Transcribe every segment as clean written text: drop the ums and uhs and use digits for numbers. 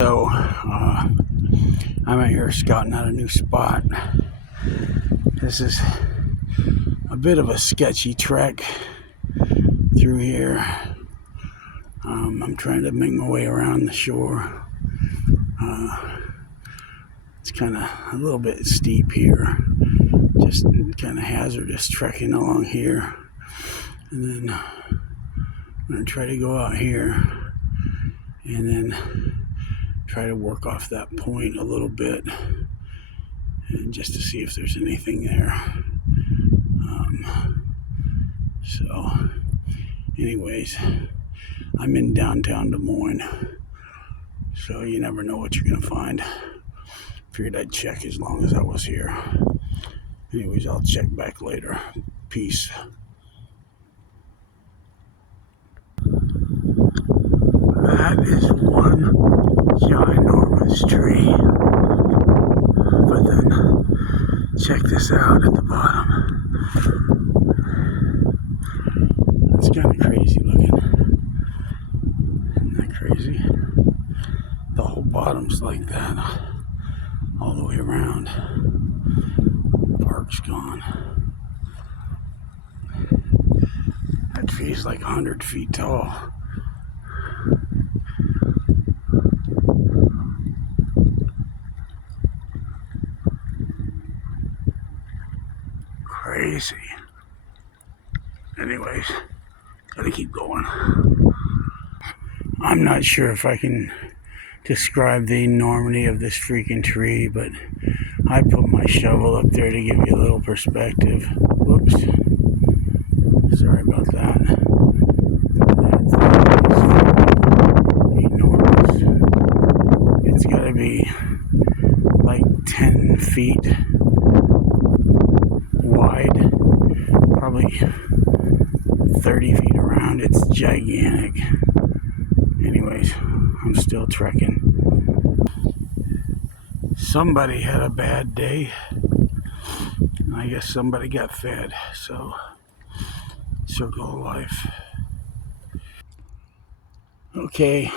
So, I'm out here scouting out a new spot. This is a bit of a sketchy trek through here. I'm trying to make my way around the shore. It's kind of a little bit steep here. Just kind of hazardous trekking along here. And then I'm going to try to go out here and then try to work off that point a little bit, and just to see if there's anything there. So anyways, I'm in downtown Des Moines, so you never know what you're gonna find. Figured I'd check as long as I was here. Anyways, I'll check back later. Peace. That is one ginormous tree. But then check this out at the bottom. It's kind of crazy looking. Isn't that crazy? The whole bottom's like that, all the way around. Park's gone. That tree's like 100 feet tall. Crazy. Anyways, gotta keep going. I'm not sure if I can describe the enormity of this freaking tree, but I put my shovel up there to give you a little perspective. Whoops. Sorry about that. That's enormous. It's gotta be like 10 feet wide, probably 30 feet around. It's gigantic. Anyways, I'm still trekking. Somebody had a bad day. I guess somebody got fed. So, circle of life. Okay,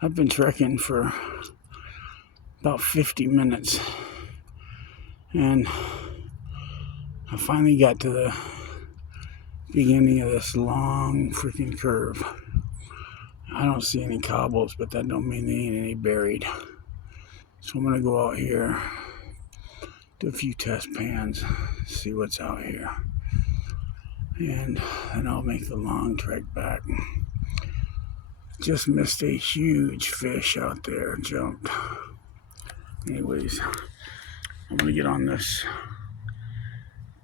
I've been trekking for about 50 minutes. And I finally got to the beginning of this long freaking curve. I don't see any cobbles, but that don't mean there ain't any buried. So I'm gonna go out here, do a few test pans, see what's out here, and then I'll make the long trek back. Just missed a huge fish out there, jumped. Anyways, I'm gonna get on this,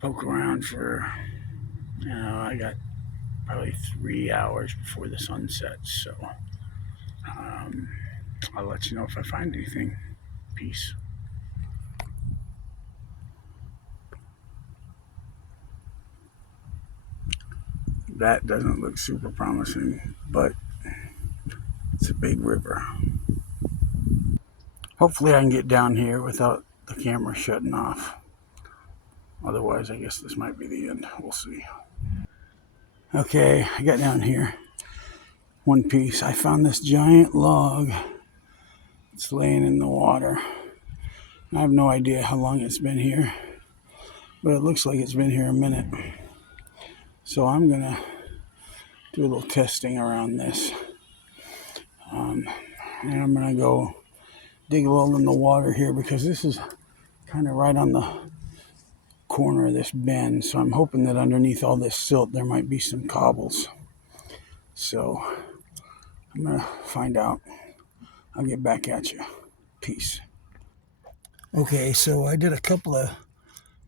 poke around for, I got probably 3 hours before the sun sets, so I'll let you know if I find anything. Peace. That doesn't look super promising, but it's a big river. Hopefully I can get down here without the camera shutting off. Otherwise, I guess this might be the end. We'll see. Okay, I got down here. One piece. I found this giant log. It's laying in the water. I have no idea how long it's been here, but it looks like it's been here a minute. So I'm gonna do a little testing around this. And I'm gonna go dig a little in the water here because this is kind of right on the corner of this bend. So I'm hoping that underneath all this silt there might be some cobbles. So I'm gonna find out. I'll get back at you. Peace. Okay, so I did a couple of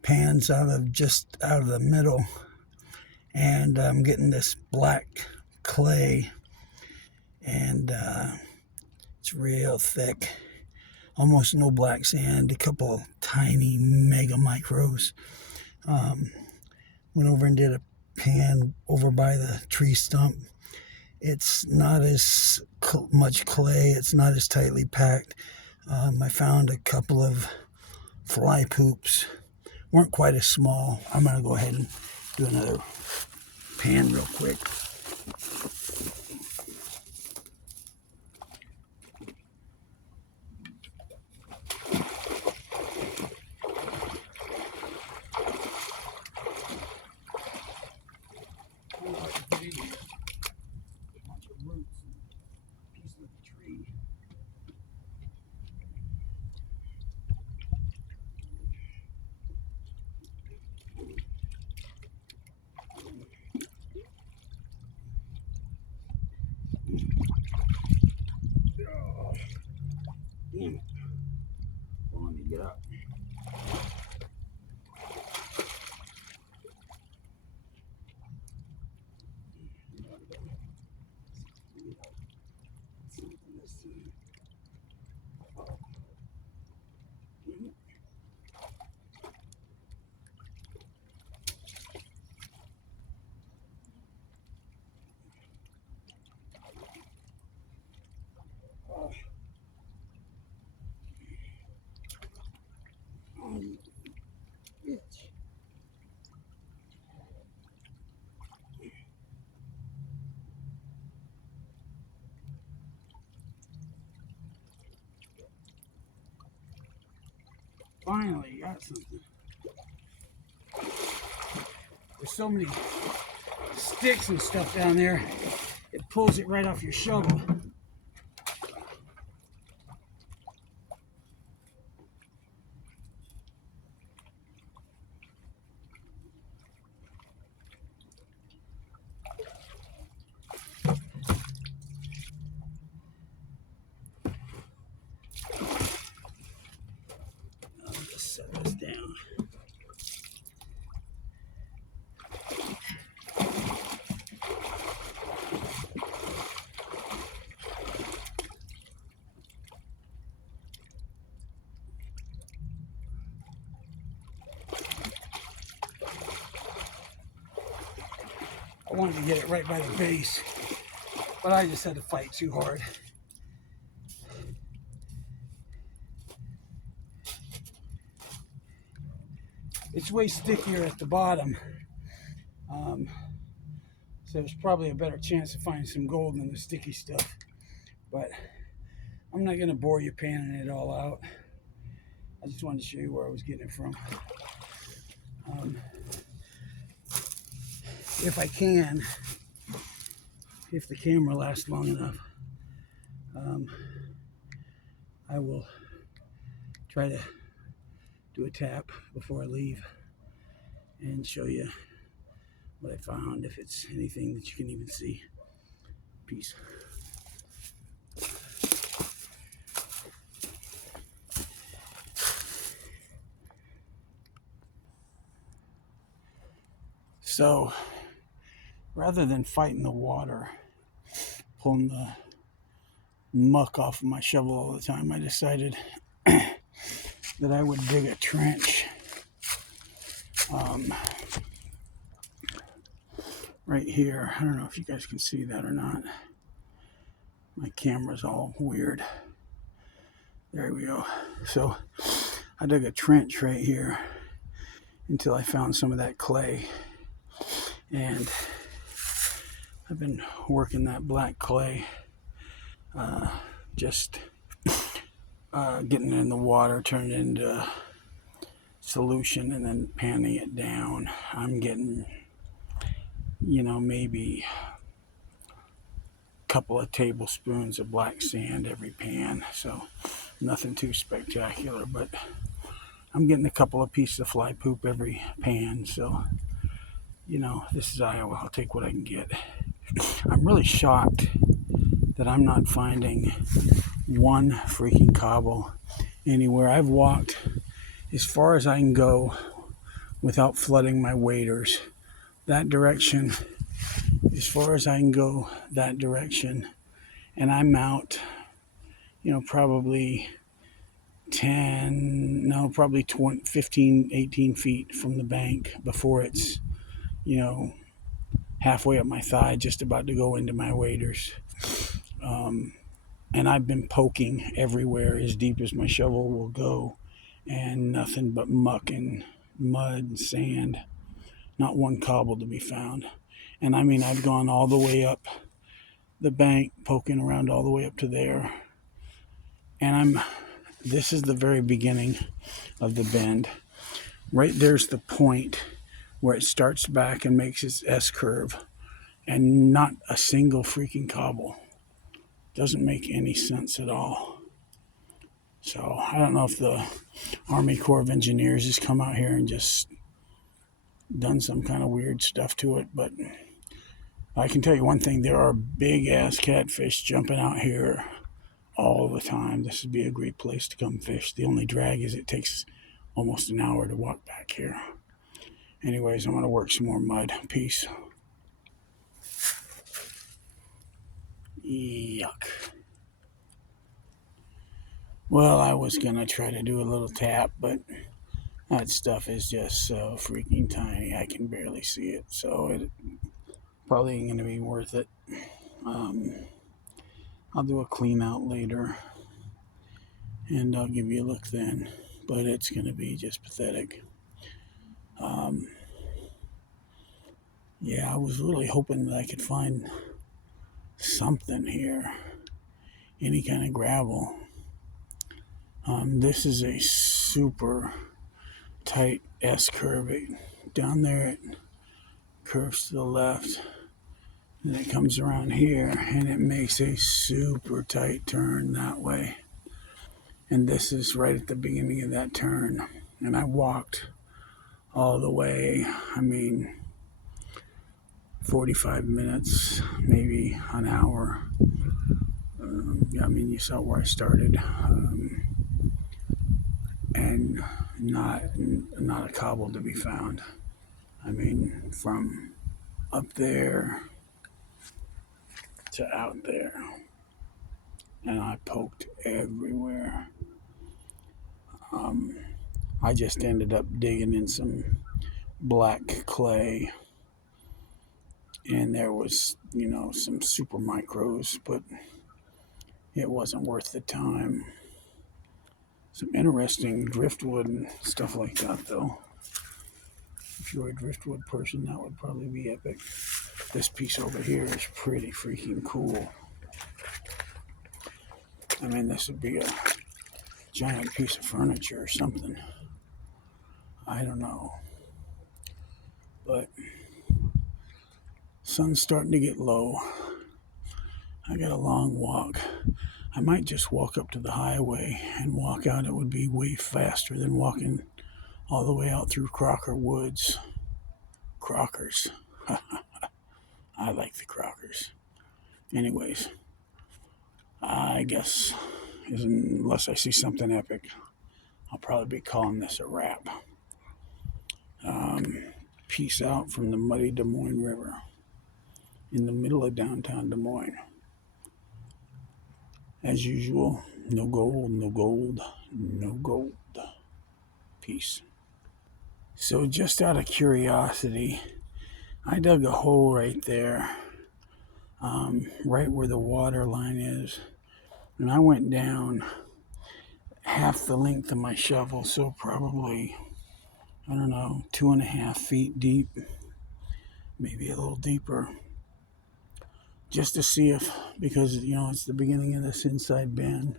pans just out of the middle, and I'm getting this black clay, and it's real thick, almost no black sand, a couple tiny mega micros. Went over and did a pan over by the tree stump. It's not as much clay, it's not as tightly packed. I found a couple of fly poops, weren't quite as small. I'm gonna go ahead and do another pan real quick. Damn it. Well, let me get up. Bitch. Finally got something. There's so many sticks and stuff down there, it pulls it right off your shovel. I'll just set this down. I wanted to get it right by the base, but I just had to fight too hard. It's way stickier at the bottom, so there's probably a better chance of finding some gold than the sticky stuff. But I'm not going to bore you panning it all out. I just wanted to show you where I was getting it from. If I can, if the camera lasts long enough, I will try to do a tap before I leave and show you what I found, if it's anything that you can even see. Peace. So rather than fighting the water, pulling the muck off of my shovel all the time, I decided that I would dig a trench right here. I don't know if you guys can see that or not. My camera's all weird. There we go. So I dug a trench right here until I found some of that clay. And I've been working that black clay, just getting it in the water, turning it into solution, and then panning it down. I'm getting, maybe a couple of tablespoons of black sand every pan, so nothing too spectacular, but I'm getting a couple of pieces of fly poop every pan, so this is Iowa. I'll take what I can get. I'm really shocked that I'm not finding one freaking cobble anywhere. I've walked as far as I can go without flooding my waders. That direction, as far as I can go that direction, and I'm out, probably 20, 15, 18 feet from the bank before it's, halfway up my thigh, just about to go into my waders. And I've been poking everywhere as deep as my shovel will go, and nothing but muck and mud and sand. Not one cobble to be found. And I mean, I've gone all the way up the bank, poking around all the way up to there. And this is the very beginning of the bend. Right there's the point where it starts back and makes its S curve, and not a single freaking cobble. Doesn't make any sense at all. So I don't know if the Army Corps of Engineers has come out here and just done some kind of weird stuff to it, but I can tell you one thing, there are big ass catfish jumping out here all the time. This would be a great place to come fish. The only drag is it takes almost an hour to walk back here. Anyways, I'm going to work some more mud. Peace. Yuck. Well, I was going to try to do a little tap, but that stuff is just so freaking tiny. I can barely see it, so it probably ain't going to be worth it. I'll do a clean out later, and I'll give you a look then, but it's going to be just pathetic. Yeah, I was really hoping that I could find something here, any kind of gravel. This is a super tight S curve. Down there it curves to the left, and it comes around here, and it makes a super tight turn that way. And this is right at the beginning of that turn, and I walked all the way, 45 minutes, maybe an hour. You saw where I started, and not a cobble to be found. From up there to out there, and I poked everywhere. I just ended up digging in some black clay, and there was, some super micros, but it wasn't worth the time. Some interesting driftwood and stuff like that, though. If you're a driftwood person, that would probably be epic. This piece over here is pretty freaking cool. This would be a giant piece of furniture or something. I don't know. But sun's starting to get low. I got a long walk. I might just walk up to the highway and walk out. It would be way faster than walking all the way out through Crocker Woods. Crockers. I like the Crockers. Anyways, I guess, unless I see something epic, I'll probably be calling this a wrap. Peace out from the muddy Des Moines River in the middle of downtown Des Moines. As usual, no gold, no gold, no gold. Peace. So just out of curiosity, I dug a hole right there, right where the water line is, and I went down half the length of my shovel, so probably, 2.5 feet deep, maybe a little deeper, just to see if, because, it's the beginning of this inside bend,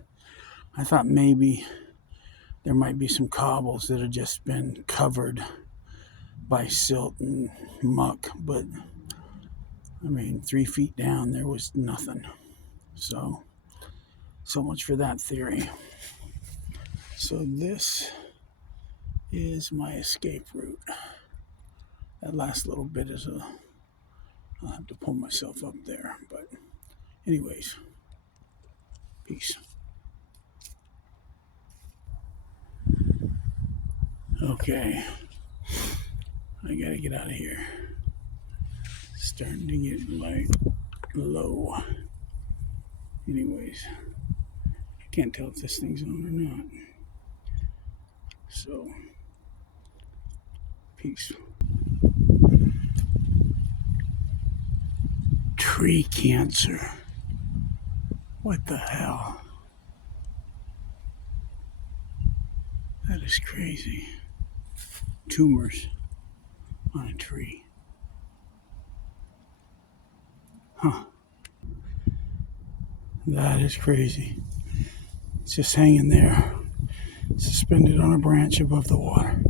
I thought maybe there might be some cobbles that have just been covered by silt and muck, but 3 feet down there was nothing. So much for that theory. So this is my escape route. That last little bit is I'll have to pull myself up there, but anyways, peace. Okay, I gotta get out of here. Starting to get low. Anyways, I can't tell if this thing's on or not. So, peace. Tree cancer. What the hell? That is crazy. Tumors on a tree. Huh. That is crazy. It's just hanging there, suspended on a branch above the water.